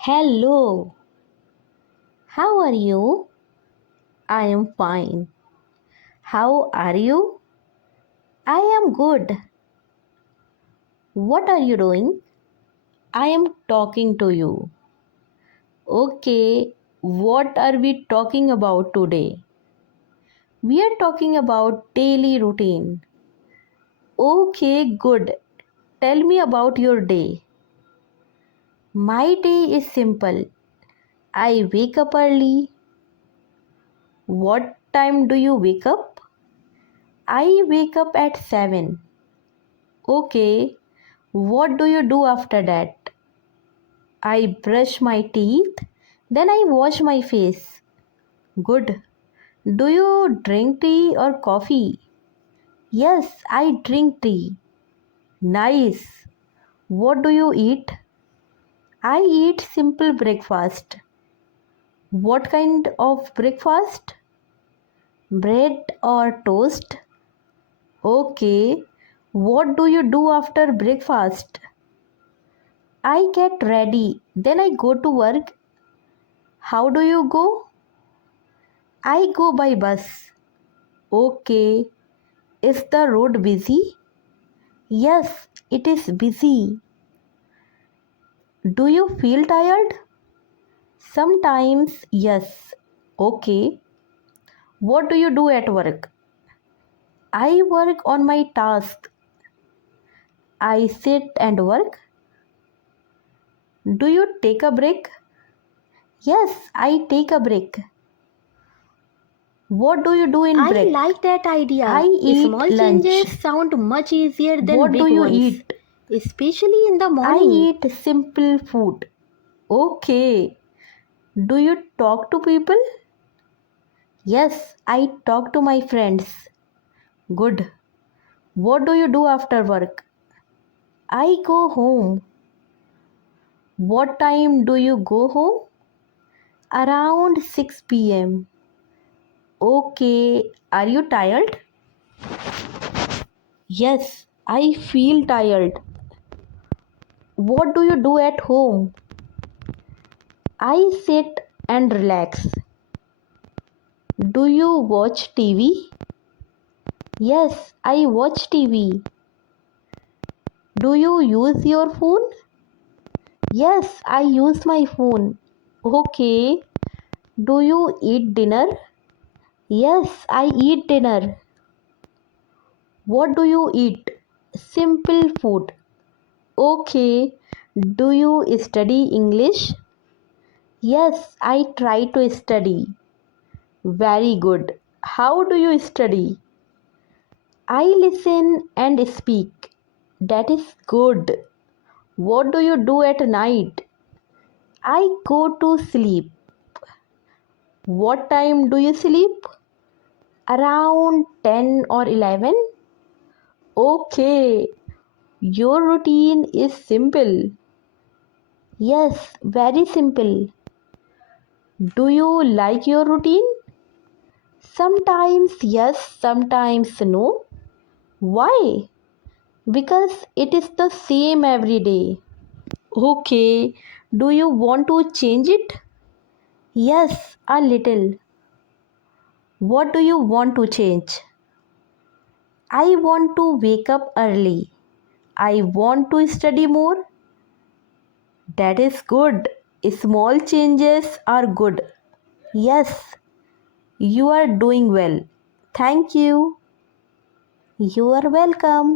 Hello, how are you? I am fine. How are you? I am good. What are you doing? I am talking to you. Okay, what are we talking about today? We are talking about daily routine. Okay, good. Tell me about your day. My day is simple. I wake up early. What time do you wake up? I wake up at 7. Okay, what do you do after that? I brush my teeth, then I wash my face. Good. Do you drink tea or coffee? Yes, I drink tea. Nice. What do you eat? I eat simple breakfast. What kind of breakfast? Bread or toast? Okay. What do you do after breakfast? I get ready, then I go to work. How do you go? I go by bus. Okay. Is the road busy? Yes, it is busy. Do you feel tired? Sometimes, yes. Okay. What do you do at work? I work on my task. I sit and work. Do you take a break? Yes, I take a break. What do you do in I break? like that idea. I eat Small lunch. changes sound much easier than What do big you ones, eat? especially in the I morning. eat simple food. Okay. Do you talk to people? Yes, I talk to my friends. Good. What do you do after work? I go home. What time do you go home? Around 6 p.m. Okay. Are you tired? Yes, I feel tired. What do you do at home? I sit and relax. Do you watch TV? Yes, I watch TV. Do you use your phone? Yes, I use my phone. Okay. Do you eat dinner? Yes, I eat dinner. What do you eat? Simple food. Okay. Do you study English? Yes, I try to study. Very good. How do you study? I listen and speak. That is good. What do you do at night? I go to sleep. What time do you sleep? Around 10 or 11? Okay, your routine is simple. Yes, very simple. Do you like your routine? Sometimes yes, sometimes no. Why? Because it is the same every day. Okay, do you want to change it? Yes, a little. What do you want to change? I want to wake up early. I want to study more. That is good. Small changes are good. Yes, you are doing well. Thank you. You are welcome.